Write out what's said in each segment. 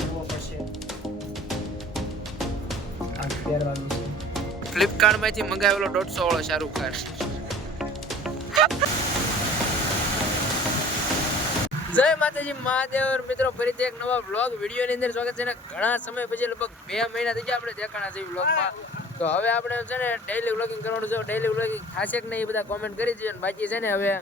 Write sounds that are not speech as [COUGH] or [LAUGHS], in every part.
જોવો પડશે મંગાવેલો દોઢસો વાળો શાહરૂખ ખાન. જય માતાજી, મહાદેવ મિત્રો, ફરીથી એક નવા વ્લોગ વિડીયોની અંદર સ્વાગત છે ઘણા સમય પછી લગભગ બે મહિના થઈ ગયા આપણે દેખાણા છે વ્લોગમાં. તો હવે આપણે છે ને ડેઈલી વ્લોગિંગ કરવાનું છે. ડેઈલી વ્લોગિંગ થશે કે નહીં બધા કોમેન્ટ કરી અને બાકી છે ને હવે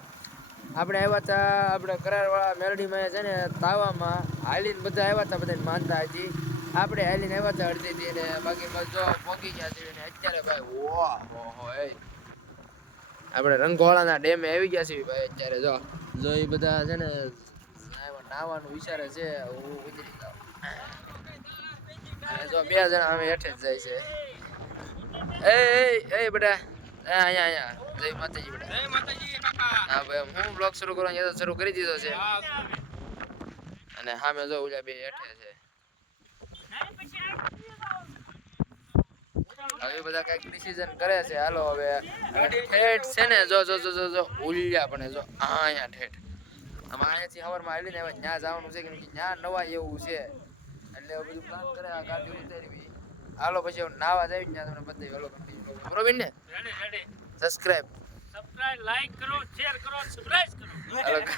આપણે આવ્યા હતા આપણે કરારવાળા મેલડીમાં છે ને, તાવામાં હાલીને બધા આવ્યા હતા, બધાને માનતા હતી. આપણે હાલીને આવ્યા હતા અડધીથી ને બાકી બસ જો પહોંચી ગયા છીએ ને, અત્યારે ભાઈ ઓહ હો એ. આપણે રંગોળાના ડેમે આવી ગયા છીએ ભાઈ અત્યારે, જો. જો એ બધા છે ને, નાવા- નાવાનું વિચારે છે, હું ઉતરી જાઉં. બે જણા અમે હેઠે જ જાય છે. એ એ એ એ અહીંયા અહીંયા. જય માતાજી બેટા. હા ભાઈ હું બ્લોગ શરૂ કરવાનો યાદ શરૂ કરી દીધો છે. અને સામે જો ઉજા બે હેઠે છે. હવે બધા કંઈક ડિસિઝન કરે છે. હાલો હવે ઠેઠ છે ને જો જો જો જો જો ઉલ્યા પણ જો આ અહીંયા ઠેઠ. આમ અહીંયાથી સવારમાં આવીને હવે ત્યાં જવાનું છે કે ત્યાં નવા એવું છે. એટલે બધું પ્લાન કરે આ ગાડી ઉતારવી. હાલો પછી હું નાવા જાય ત્યાં તમને બતાવી હાલો continue કરો. બરોબર ને સબસ્ક્રાઇબ હાલો [LAUGHS]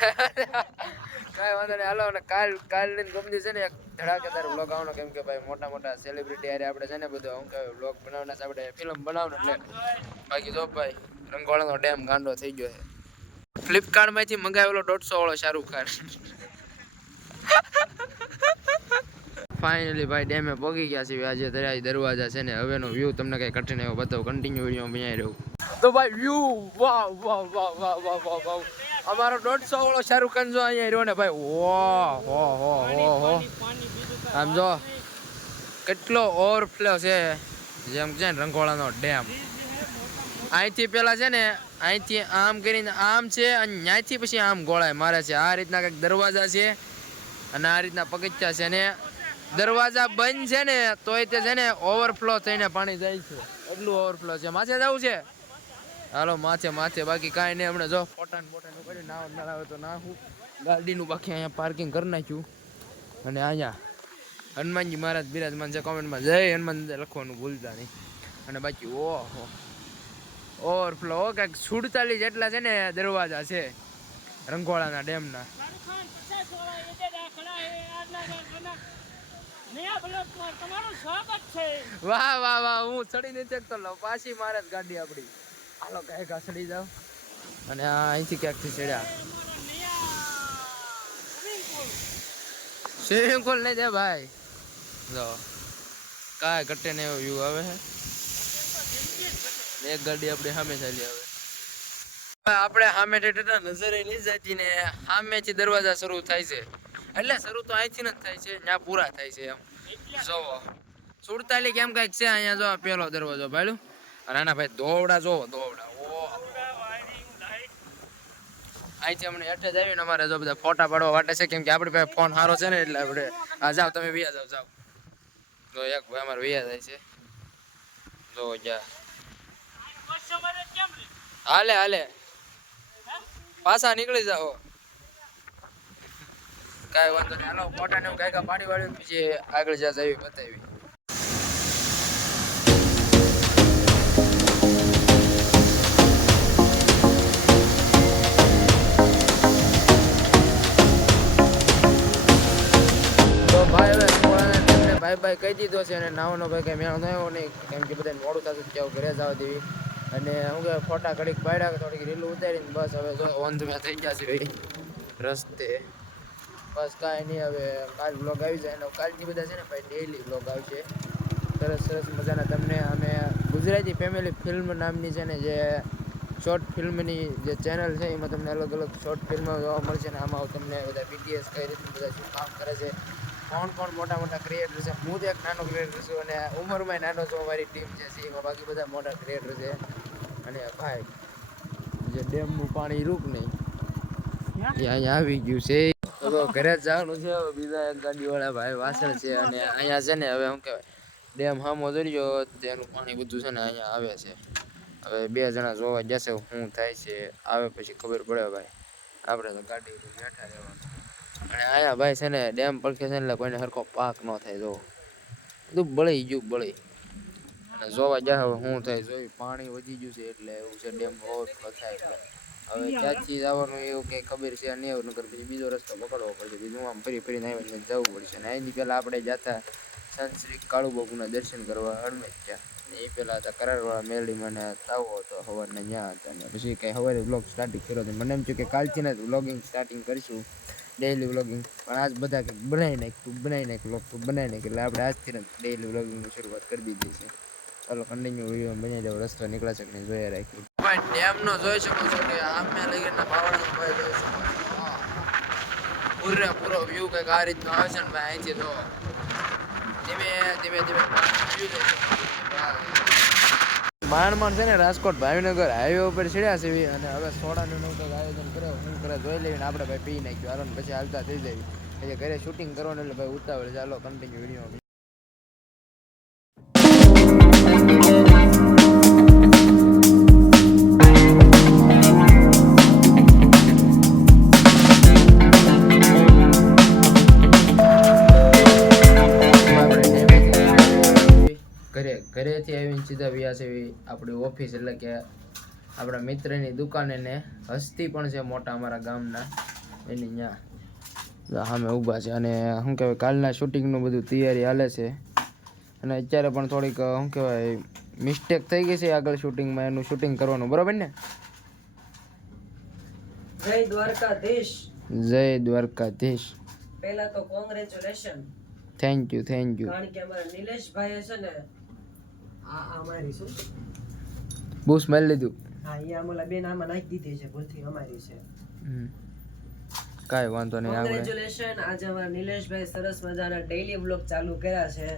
કાંઈ વાંધો નહીં. હાલો અને કાલ કાલની ગમતી છે ને એક ધડાકેદાર વ્લોગ આવવાનો કેમ કે ભાઈ મોટા મોટા સેલિબ્રિટી આરે આપણે છે ને બધું હું કહેવાય વ્લોગ બનાવવાના છે આપણે ફિલ્મ બનાવવાનું એટલે બાકી જો ભાઈ રંગોળાનો ડેમ ગાંડો થઈ ગયો છે. ફ્લિપકાર્ટમાંથી મંગાવેલો દોઢસો વાળો શાહરૂખ ખાન. [LAUGHS] ફાઇનલી ભાઈ ડેમે પહોંચી ગયા છે આજે દરિયા દરવાજા છે ને હવેનો વ્યૂ તમને કઈ કઠિન એવો બતાવો કન્ટિન્યુ વીડિયો બનાવી રહ્યું તો ભાઈ વ્યૂ વાહ વાહ વાહ વાહ વાહ વાહ વાહ અમારો દોઢસો વાળો શાહરૂખ ખાન જો અહીંયા રહ્યો ને ભાઈ વાહ હો હો હો હો આમ જો કેટલો ઓવરફ્લો છે. જેમ છે ને રંગોળાનો ડેમ અહીંથી પેલા છે ને અહીંથી આમ કરીને આમ છે અને ત્યાંથી પછી આમ ગોળાય મારે છે. આ રીતના કંઈક દરવાજા છે અને આ રીતના પગથિયા છે ને દરવાજા બંધ છે ને, તોય તે છે ને ઓવરફ્લો થઈને પાણી જાય છે. એટલું ઓવરફ્લો છે. માથે જવું છે? હાલો, માથે માથે. બાકી કાંઈ નહીં, હમણાં જો. ફોટા ને ફોટા નું કરી નાવ ના આવે તો નાખું ગાડીનું બાકી અહીંયા પાર્કિંગ કરી નાખ્યું. અને અહીંયા હનુમાનજી મહારાજ બિરાજમાન છે, કોમેન્ટમાં જય હનુમાન લખવાનું ભૂલતા નહીં. અને બાકી ઓહો. ઓવરફ્લો કાંઈક સુડતાલીસ જેટલા છે ને દરવાજા છે. રંગોળાના ડેમના. વાહ વાહ વાહ હું ચડી નથી શકતો. લો પાછી મારે જ ગાડી આપણી હાલો કાંઈક આ ચડી જાવ અને આ અહીંથી ક્યાંકથી ચડ્યા? Swimming pool. નહીં દે ભાઈ. જો કાંઈ ઘટે ને એવો વ્યૂ આવે છે એક ગાડી આપણી સામે ચાલી આવે. આપણે સામે ટેટા નજરે નહીં જતી ને સામેથી દરવાજા શરૂ થાય છે. એટલે શરૂ તો અહીંથી જ થાય છે, ત્યાં પૂરા થાય છે એમ. જોવો. સુડતાલી કેમ કંઈક છે અહીંયા જો પેલો દરવાજો ભાઈ અને આના ભાઈ, દોવડા જોવો, દોવડા. ઓ. અહીંથી અમને હેઠે જ આવીને અમારે જો બધા ફોટા પાડવા માટે છે, કેમ કે આપણી પાસે ફોન સારો છે ને એટલે આપણે આ જાઓ, તમે વિયા જાઓ જાઓ. જો એક ભાઈ અમારે વિયા જાય છે. જો, જા. હાલે હાલે. પાછા નીકળી જાઓ. કાંઈ વાંધો નહીં. હાલો ફોટા ને એવું કાંઈ પાણી વાળી પછી આગળ જ્યાં જવી બતાવી. ભાઈ ભાઈ કહી દીધો છે અને નાવાનો ભાઈ કઈ મેળો નયો નહીં. કેમ કે બધા મોડું થતું કેવું ઘરે જવા દેવી. અને હું કે ફોટા ઘડીક પાડ્યા થોડીક રીલું ઉતારીને બસ હવે ઓન તમે થઈ ગયા છે રસ્તે. બસ કાંઈ નહીં, હવે કાલ બ્લોગ આવી જાય અને કાલથી બધા છે ને ભાઈ ડેઈલી બ્લોગ આવશે. સરસ સરસ મજાના તમને અમે ગુજરાતી ફેમિલી ફિલ્મ નામની છે ને જે શોર્ટ ફિલ્મની જે ચેનલ છે, એમાં તમને અલગ અલગ શોર્ટ ફિલ્મો જોવા મળશે ને આમાં તમને બધા બીટીએસ કઈ રીતનું બધા શું કામ કરે છે, કોણ કોણ મોટા મોટા ક્રિએટર છે. હું તો એક નાનો ક્રિએટર છું અને ઉંમરમાં નાનો છું, અમારી ટીમ છે, એમાં બાકી બધા મોટા ક્રિએટર છે. અને ભાઈ, જે ડેમનું પાણી રૂક નહીં. અહીંયા આવી ગયું છે. તો ઘરે જવાનું છે. બીજા એક ગાડીવાળા ભાઈ વાસણ છે અને અહીંયા છે ને હવે શું કહેવાય, ડેમ હામો દરિયો તેનું પાણી બધું છે ને અહીંયા આવે છે. હવે બે જણા જોવા જશે શું થાય છે, આવે પછી ખબર પડે ભાઈ. આપણે તો ગાડી બેઠા રહેવાનું અને અહીંયા ભાઈ છે ને ડેમ પડખે છે ને એટલે કોઈને સરખો પાક ન થાય, જો. બધું બળી ગયું, બળી. અને જોવા જાય હવે શું થાય જોઈ પાણી વધી ગયું છે એટલે એવું છે, ડેમ ઓવરફ્લો થાય હવે ચાચી જવાનું એવું કંઈ ખબર છે નહીં એવું નગર પછી બીજો રસ્તો પકડવો પડશે. બીજું આમ ફરી ફરીને આવીને જવું પડશે. અને અહીંથી પહેલાં આપણે જતા સંશ્રી કાળુબાપુના દર્શન કરવા હળમેજ ગયા એ પહેલાં હતા કરારવાળા મને તાવો હતો સવારના ત્યાં હતા. ને પછી કંઈ સવારે બ્લોગ સ્ટાર્ટિંગ કર્યો હતો મને એમ થયું કે કાલથી જ વ્લોગિંગ સ્ટાર્ટિંગ કરીશું. ડેઈલી વ્લોગિંગ પણ આજ બધા કંઈક બનાવી નાખ્યું બનાવી નાખ્યું વ્લોગ બનાવી નાખ્યું. એટલે આપણે આજથી ડેઈલી વ્લોગિંગની શરૂઆત કરી દીધી છે. ચાલો કન્ટિન્યુ વીડિયો બની જાવ રસ્તો નીકળે છે કે નહીં રાખ્યું. રાખી ભાઈ ડેમનો જોઈ શકો છો કે આમે લગીને બાવળનો ભાઈ જોઈ શકો પૂરે પૂરો વ્યૂ કંઈક આ રીતનો આવે છે ને ભાઈ અહીંથી તો ધીમે ધીમે ધીમે. માંડ માંડ છે ને રાજકોટ ભાવનગર હાઈવે ઉપર ચડ્યા છે અને હવે સોડાનું નવું કંઈક આયોજન કરે હું ઘરે જોઈ લઈને આપણે ભાઈ પી નાખ્યું. હાલો પછી હાલતા થઈ જાય. એટલે ઘરે શૂટિંગ કરવાનું એટલે ભાઈ ઉતાવળ ચાલો કન્ટિન્યુ વીડિયો ઘરેથી આવીને સીધા વ્યાસ એવી આપણી ઓફિસ એટલે કે આપણા મિત્રની દુકાને ને હસ્તી પણ છે મોટા અમારા ગામના. એની ત્યાં સામે ઊભા છે અને શું કહેવાય કાલના શૂટિંગનું બધું તૈયારી હાલે છે. અને અત્યારે પણ થોડીક શું કહેવાય મિસ્ટેક થઈ ગઈ છે આગળ શૂટિંગમાં એનું શૂટિંગ કરવાનું. બરાબર ને? જય દ્વારકાધીશ. જય દ્વારકાધીશ. પહેલા તો congratulation thank you thank you કારણ કે અમારા નિલેશભાઈ છે ને આ આ અમારી શું? બહુ સ્મેલ લીધું. હા એ આમોલા બેન આમાં નાખી દીધી છે ભૂલથી અમારી છે. કાંઈ વાંધો નહીં કોંગ્રેચ્યુલેશન આજે અમારા નિલેશભાઈ સરસ મજાના ડેઈલી વ્લોગ ચાલુ કર્યા છે.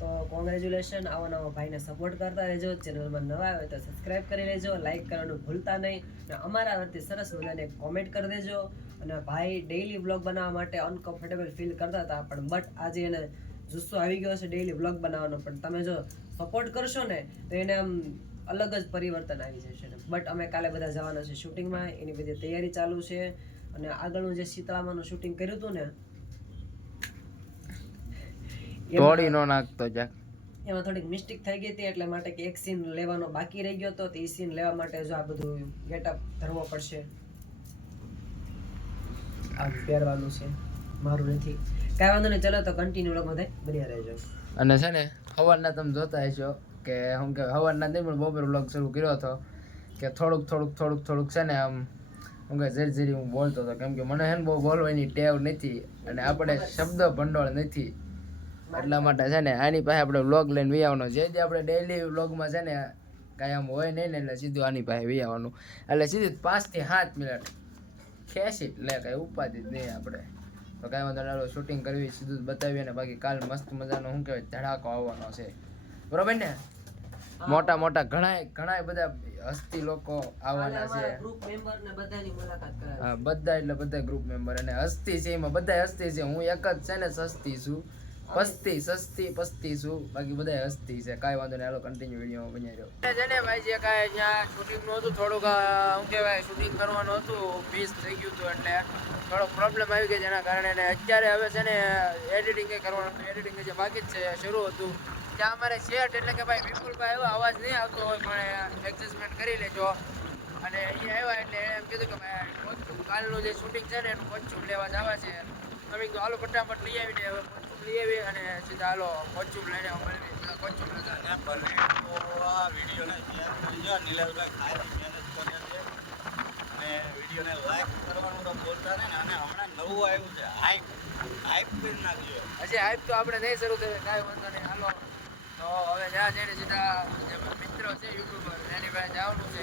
તો કોંગ્રેચ્યુલેશન આવો નવો ભાઈને સપોર્ટ કરતા રહેજો. ચેનલમાં નવા આવે તો સબસ્ક્રાઇબ કરી લેજો લાઇક કરવાનું ભૂલતા નહીં. અને અમારા વતી સરસ મજાને કોમેન્ટ કરી દેજો. અને ભાઈ ડેઈલી વ્લોગ બનાવવા માટે અનકમ્ફર્ટેબલ ફીલ કરતા હતા પણ બટ આજે એને જુસ્સો આવી ગયો છે ડેઈલી વ્લોગ બનાવવાનો પણ તમે જો સપોર્ટ કરશો ને તો એને આમ અલગ જ પરિવર્તન આવી જશે બટ અમે કાલે બધા જવાના છે શૂટિંગમાં એની બધી તૈયારી ચાલુ છે. અને આગળનું જે શીતળામાનું શૂટિંગ કર્યું હતું ને તોડી નો નાખતો જાક એમાં થોડીક મિસ્ટેક થઈ ગઈ હતી એટલે માટે કે એક સીન લેવાનો બાકી રહી ગયો હતો તો એ સીન લેવા માટે જો આ બધું ગેટઅપ ધરવો પડશે. આ પહેરવાનું છે. મારું નથી. કાંઈ વાંધો નહીં, ચલો તો કન્ટિન્યુ લોકો થાય. બન્યા રહેજો. અને છે ને સવારના તમે જોતા હશો કે, હું કે સવારના નહીં, પણ બપોર વ્લોગ શરૂ કર્યો હતો કે થોડુંક થોડુંક થોડુંક થોડુંક છે ને આમ, હું કે ઝરી ઝેરી હું બોલતો હતો કેમ કે મને છે ને બહુ બોલવાની ટેવ નથી અને આપણે શબ્દ ભંડોળ નથી. એટલા માટે છે ને, આની પાસે આપણે વ્લોગ લઈને વી આવવાનો. જે જે આપણે ડેઈલી વ્લોગમાં છે ને, કાંઈ આમ હોય નહીં ને, એટલે સીધું આની પાસે વી આવવાનું. એટલે સીધું પાંચથી સાત મિનિટ ખેંચી લે, કાંઈ ઉપાધિ જ નહીં આપણે. તો કાંઈ વાંધો નહીં શૂટિંગ કરવી સીધું જ બતાવીએ ને બાકી કાલ મસ્ત મજાનો શું કહેવાય ધડાકો આવવાનો છે. બરોબર ને? મોટા મોટા ઘણા ઘણા બધા હસ્તી લોકો આવવાના છે. ગ્રુપ મેમ્બર ને બધાની મુલાકાત કરાવી. હા બધા એટલે બધા ગ્રુપ મેમ્બર અને હસ્તી છે એમાં બધા હસ્તી છે. હું એક જ છે ને સસ્તી છું. પસ્તી, સસ્તી, પસ્તી શું? બાકી બધા હસ્તી છે. કાંઈ વાંધો નહીં, હાલો કન્ટિન્યુ વીડિયો બની રહ્યો છે ને ભાઈ, જે કાંઈ ત્યાં શૂટિંગનું હતું, થોડુંક શું કહેવાય શૂટિંગ કરવાનું હતું ફીસ થઈ ગયું હતું એટલે થોડોક પ્રોબ્લેમ આવી ગઈ જેના કારણે ને અત્યારે હવે છે ને એડિટિંગ કરવાનું એડિટિંગ જે બાકી જ છે, શરૂ હતું. ત્યાં અમારે શેઠ એટલે કે ભાઈ વિપુલભાઈ એવો અવાજ નહીં આવતો હોય, પણ એડજસ્ટમેન્ટ કરી લેજો. અને અહીંયા આવ્યા એટલે એમ કીધું કે ભાઈ કોસ્ચ્યુમ કાલનું જે શૂટિંગ છે ને, એનું કોસ્ચ્યુમ લેવા જવા છે. અમે કીધું, હાલો, ફટાફટ લઈ આવીને હવે લઈ આવી અને સીધા હાલો કોસ્ચ્યુમ લઈને મળીને કોસ્ચ્યુમ લેતા ભલે. તો આ વિડીયોને શેર કરજો નીલેશભાઈ ખાસ મહેનત કરે છે અને વિડીયોને લાઈક કરવાનું તો બોલતા ને અને હમણાં નવું આવ્યું છે. હાઈપ હાઈપ કરી નાખ્યો હજી હાઈપ તો આપણે નહીં શરૂ થઈ કાંઈ વાંધો નહીં. હાલો. તો હવે જ્યાં જઈને સીધા જે મિત્રો છે યુટ્યુબર એની પાસે જવાનું છે.